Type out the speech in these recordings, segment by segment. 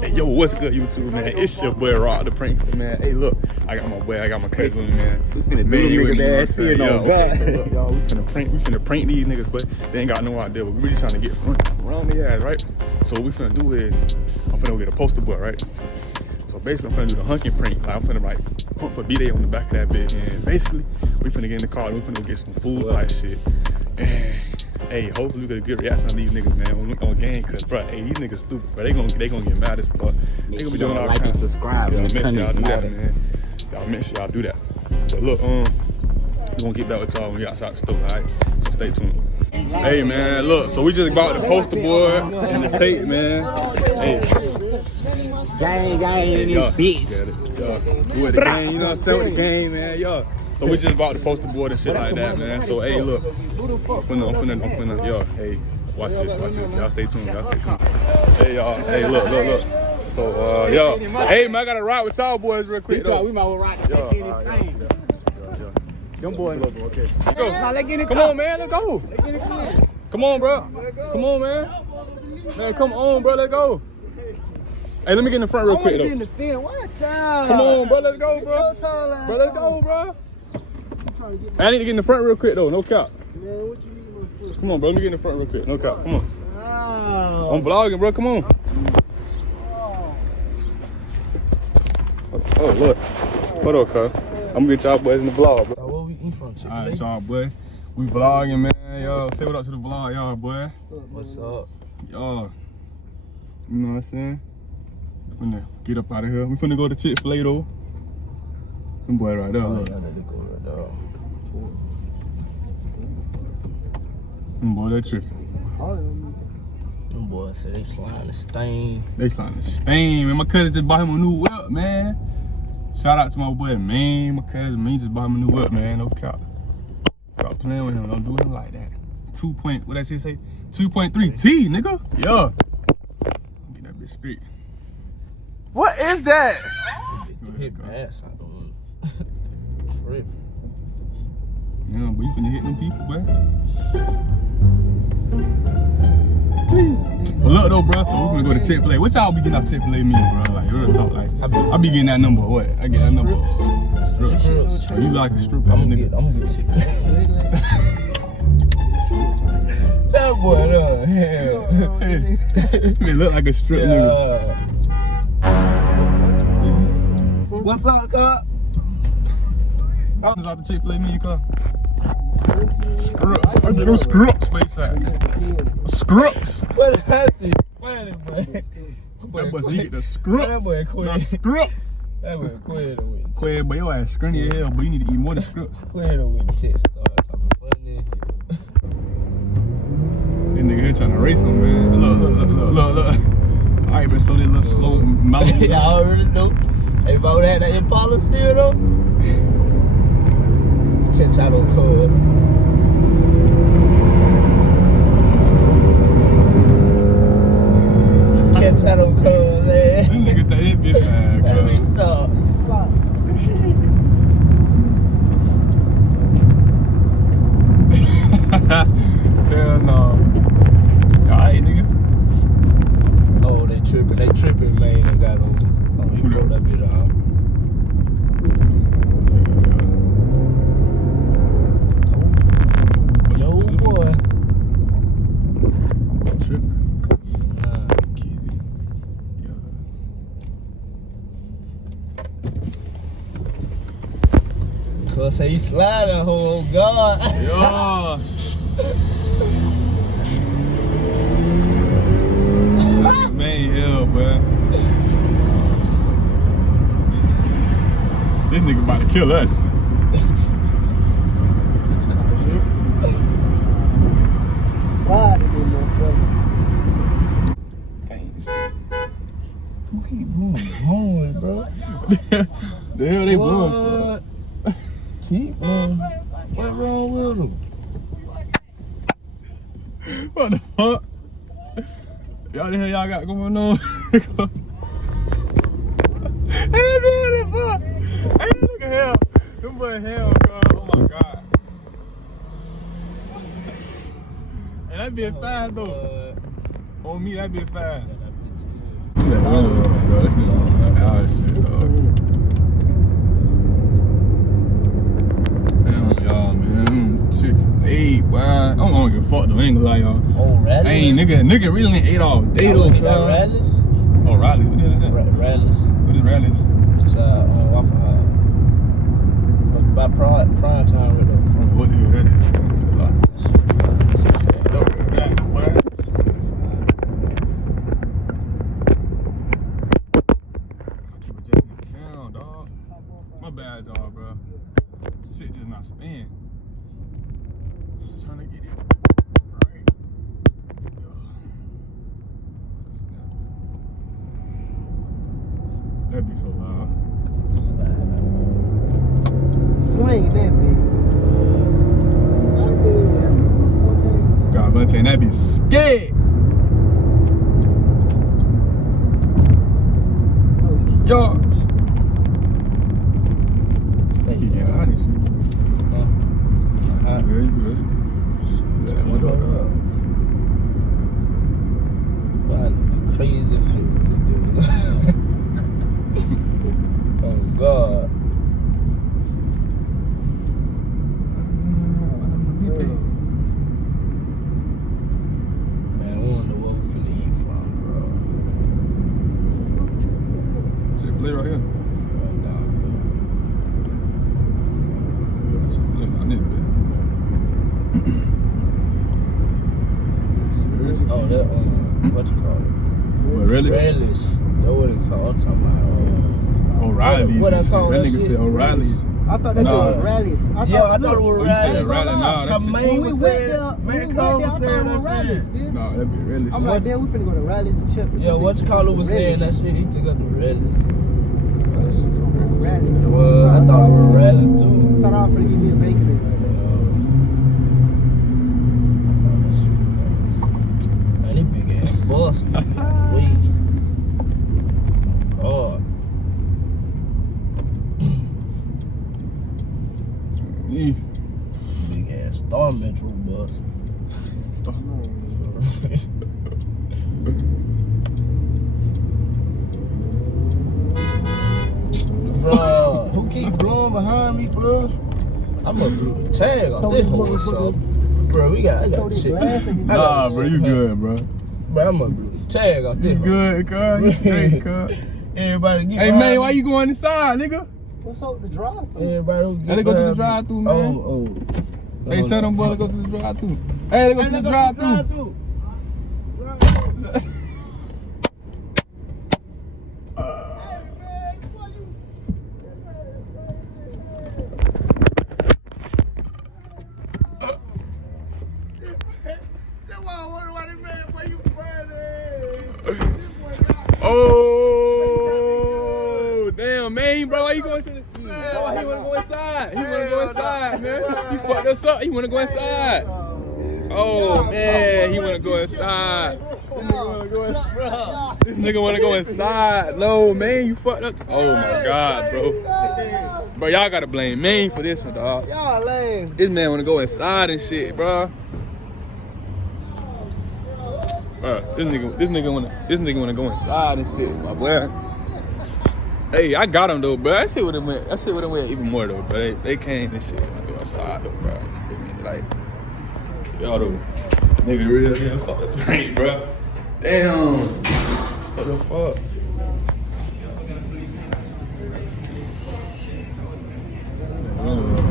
Hey, yo, what's good, YouTube, man? It's your boy Rod the Prankster, man. Hey, look, I got my boy, I got my cousin, man. We finna do them niggas ass seeing on God. Look, y'all, we finna prank these niggas, but they ain't got no idea. But we really trying to get run their ass, right? So what we finna do is, I'm finna go get a poster board, right? So basically, I'm finna do the honking prank. Like, I'm finna like pump for B-Day on the back of that bitch, and basically, we finna get in the car and we finna get some food type shit. And hey, hopefully we get a good reaction on these niggas, man, on game, cause bro, hey, these niggas stupid, bro. They gonna get mad as fuck. They gonna be doing all like and subscribe. Y'all make sure y'all do that, man. Y'all make sure y'all do that. So look, we gonna get back with y'all when we outside the store, alright? So stay tuned. Hey man, look, so we just bought the poster board and the tape, man. Hey. Gang in this bitch. With the game, you know what I'm saying? With the game, man, y'all. So we just bought the poster board and shit like that, man. So hey, look, I'm finna, yo, hey, watch this. Y'all stay tuned, Hey, y'all, hey, look. So, yo, hey, man, I gotta ride with y'all boys real quick, though. We might well ride the Them boys, okay. Go. Come on, man, let's go. Come on, bro. Come on, man. Man, come on, bro, let's go. Hey, let me get in the front real quick, though. Come on, bro, let's go, bro. Bro, let's go, bro. I need to get in the front real quick, though, no cap. Come on, bro, let me get in the front real quick, no cap, come on. I'm vlogging, bro, come on. Oh, look. What up, cuz? I'm gonna get y'all boys in the vlog, bro. Where we eat from, Chick-fil-A? Alright, y'all, boy. We vlogging, man. Yo, say what up to the vlog, y'all, boy. What's up? Y'all, you know what I'm saying? We finna get up out of here. We finna go to Chick-fil-A, though. Them boy right there, look. Them boy, they tripping. Them boys say they slime the stain. They slime the stain, man. My cousin just bought him a new whip, man. Shout out to my boy, man. My cousin, man, just bought him a new whip, man. No cap. Stop playing with him. Don't do him like that. 2.3 T, nigga. Yeah. Get that bitch straight. What is that? Hit ass, I don't know. Trip. Yeah, but you finna hit them people, boy. But look though, bro, so we finna go to Chick-fil-A. What y'all be getting off Chick-fil-A meal, bro? Like, real talk, like, I be getting that number, what? I get that number. Strips. You like a strip? I'm gonna get Chick-fil-A. That boy, no, hell. He look like a strip nigga. What's up, cuz? Off the Chick-fil-A menu, cuz. Scrups. I get them scrups, face out. Scrups. What is that shit? Playing it, boy. That boy, he get the scrups. That boy quit. The scrups. That boy quit with Quay, but your ass scrunny as hell, but you need to eat more than scrups. Quit with the text. Start talking funny. This nigga here trying to race him, man. Look. I ain't been so little slow mouth. Y'all already know. Hey, if I would have that Impala still though, catch out on cub. Catch out on cub, man. This nigga think he be fine, Let me cuz. stop. Hell no. Alright, nigga. Oh, they tripping, man. They got on. Oh, he broke that bit off. Yo, boy. Tripping. Nah. Kizzy. Yeah. Cuz say he sliding, oh God. Yeah. Man, hell, bro. This nigga about to kill us. Who keep moving home, bro? The hell they blowing for? Keep on. What's wrong with him? What the fuck? Y'all the hell y'all got going on? Hey, man, the fuck? Hey, look at hell. Them boy hell, bro. Oh my god. And that be a fine though. On me, that be a fine. I don't give a fuck though, I ain't gonna lie, y'all. Oh, Rallies? I ain't, nigga really ain't ate all day though, cuz. Rallies? Oh, Raleigh, what is that? Rallies. What is Rallies? It's on Waffle House. By prime time right there. What the hell that is? Keep adjusting this count, dog. My bad, y'all, bro. Shit just not staying. Trying to get it right. That'd be so loud. Sling that bitch. I need that motherfucker. God, but I'm saying that'd be scared. Oh, he's Yo. Hey, Yeah, I need some. Very good. Crazy. Oh God. Man, we don't know what we finna eat from, bro. Chick-fil-A right here. Right down Chick-fil-A, I need that. Serious? here. Oh, that what you call it? What, really? Rallies. That's what it called. I'm talking about. O'Reilly's. What I and shit. call That that nigga shit? said O'Reilly's. I thought that Nah. was Rallies. I thought it was Oh, you said Rallies. Rally? Nah, that shit. When we went there, I thought it was Rallies, bitch. Nah, that'd be really I'm like, damn, we finna go to Rallies and check. Yeah, what you call it was saying that shit. He took up the Rallies. Rallies. Well, I thought it was Rallies too. I thought I was finna give me a bacon egg. Man, this big ass bus. Wait. God. Yeah. Big ass Star Metro bus. Stop. Bruh, who keep blowing behind me, bro? I'm gonna do the tag off this whole stuff. Bro, I got shit. Nah, bro, you good, bro. Bro, I'm gonna do the tag off this You good, cuz. You straight, cuz. Everybody get Hey, behind man, why me. you going inside, nigga? What's up with the drive-thru? Everybody who Hey, they go to the drive-thru, man. Oh. Hey, tell them boys to go to the drive-thru. Hey, they go to the drive-thru. Oh, damn, man, bro, why you going to the... Oh, he wanna go inside. He wanna go inside, man. You fucked us up. He wanna go inside. Oh, man, he wanna go inside. This nigga wanna go inside. No, man, you fucked up. Oh, my God, bro. Bro, y'all gotta blame me for this one, dog. Y'all lame. This man wanna go inside and shit, bro. This nigga wanna go inside and shit, my boy. Hey, I got him though, bro. That shit would've went even more though, bro. They came and shit. I go outside though, bro. Like, y'all though, nigga real damn fuck the prank, bro. Damn. What the fuck?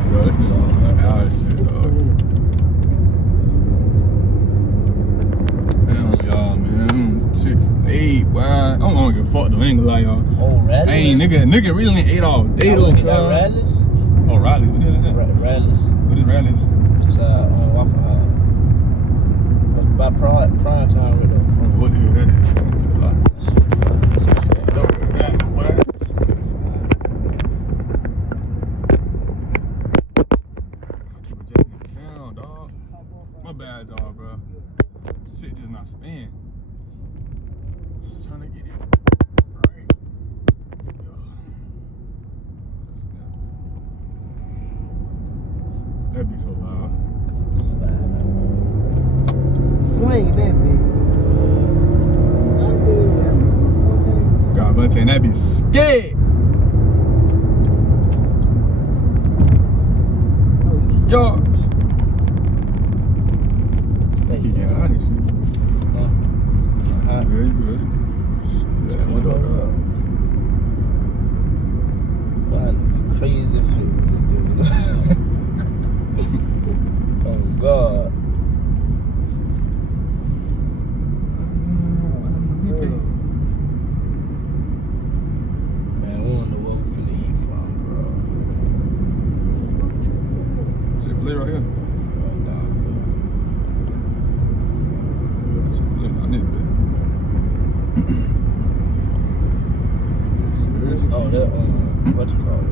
Bro, shit, dog. Damn, y'all, man. Chick-fil-A, boy. I don't give a fuck though. I ain't gonna lie, y'all. Oh, Rallies? I ain't, nigga really ain't ate all day though, cuz. Rallies? Oh, Raleigh, what is that? Rallies. What is Rallies? It's on Waffle House. By prime time right there. What the hell that is? Keep adjusting this count, dog. My bad, y'all, bro. Shit just not staying. Trying to get it right. That'd be so loud. Sling that bitch. I need that motherfucker. I'm saying that be scared. Yo. Yeah, I didn't see. Very good. Crazy. Oh God. Man, we don't know what we finna eat from, bro. Chick-fil-A right here. Chick-fil-A, I need that. Oh, that what you call it?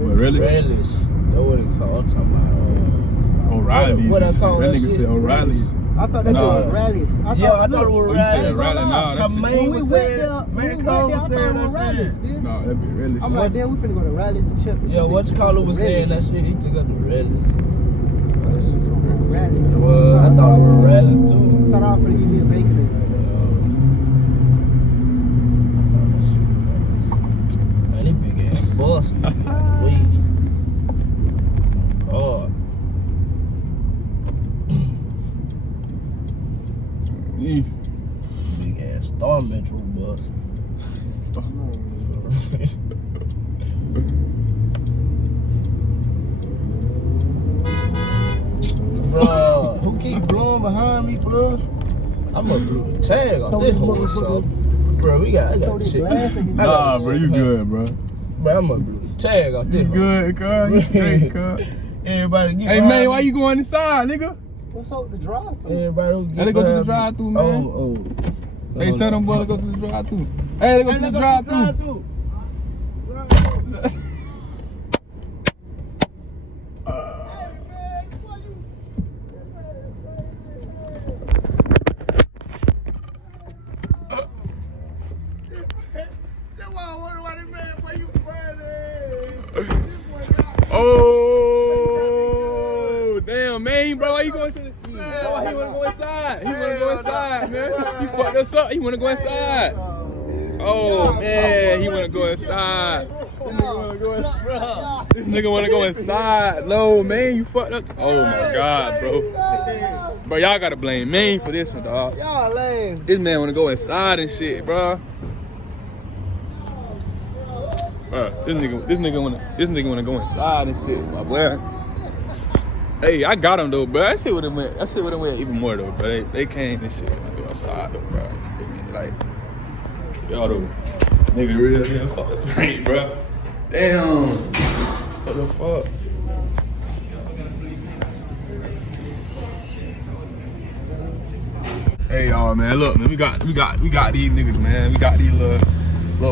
What, really? Relish. That's what it called. I'm talking about. O'Reilly's. What I call that that nigga shit? said O'Reilly's. I thought that was rallies. I thought it was Oh, you Rallies. said Rally? Nah, that When shit. we went there, I thought it was rallies, bitch. Nah, that be really I'm like, damn, we finna go to rallies and check. Yeah, what you call it was saying that shit. He took up the Relish. Rallies. Well, I thought it was Rallies too. Thought I was finna give me a bacon egg. Man, this big ass boss. Wait. God. Big ass Star Metro bus. Bro, who keep blowing behind me, bro? I'm gonna do the tag off this whole stuff. Bro, I got shit. Nah, bro, you good, bro. Bro, I'm gonna do the tag off this. You good, cuz. You straight, cuz. Everybody get Hey, man, why you going inside, nigga? What's up with the drive? Everybody who Hey, let's go to the drive-thru, man. Oh. Hey, tell them boys to go to the drive-thru. Hey, let's go to the drive-thru. Oh, damn, man, bro, why you going to the... Oh, he wanna go inside. He wanna go inside, man. You fucked us up. He wanna go inside. Oh, man, he wanna go inside. This nigga wanna go inside. No, man, you fucked up. Oh, my God, bro. Bro, y'all gotta blame me for this one, dog. Y'all lame. This man wanna go inside and shit, bro. This nigga wanna go inside and shit, my boy. Hey, I got him though, bro. That shit would've went even more though, bro. They came and shit and go outside though, bro. Like, y'all though, nigga real fuck the prank, bro. Damn. What the fuck? Hey y'all, man. Look, man, we got these niggas, man. We got these little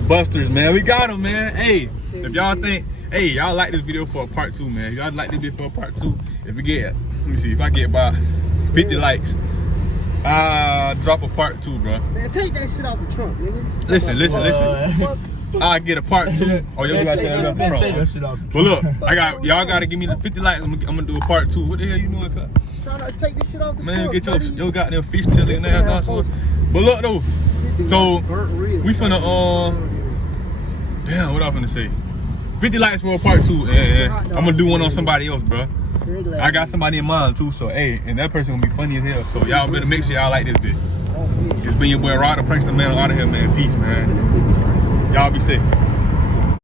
busters, man. We got them, man. Hey, if y'all think, hey, y'all like this video for a part 2, man. If y'all like this video for a part 2, if we get, let me see, if I get about 50 likes, drop a part 2, bro. Man, take that shit out the trunk, nigga. Listen. I get a part 2. Oh, y'all gotta take that out the trunk. But look, y'all gotta give me the 50 likes. I'm gonna do a part 2. What the hell you doing, cuz? Trying to take this shit off the Man, trunk. get your goddamn fish tail in there. But look though, so we finna damn, what I finna say? 50 likes for a part 2, and I'm gonna do one on somebody else, bro. I got somebody in mind too, so hey, and that person gonna be funny as hell. So y'all better make sure y'all like this bitch. It's been your boy Rod, the Prankster Man, out of here, man. Peace, man. Y'all be safe.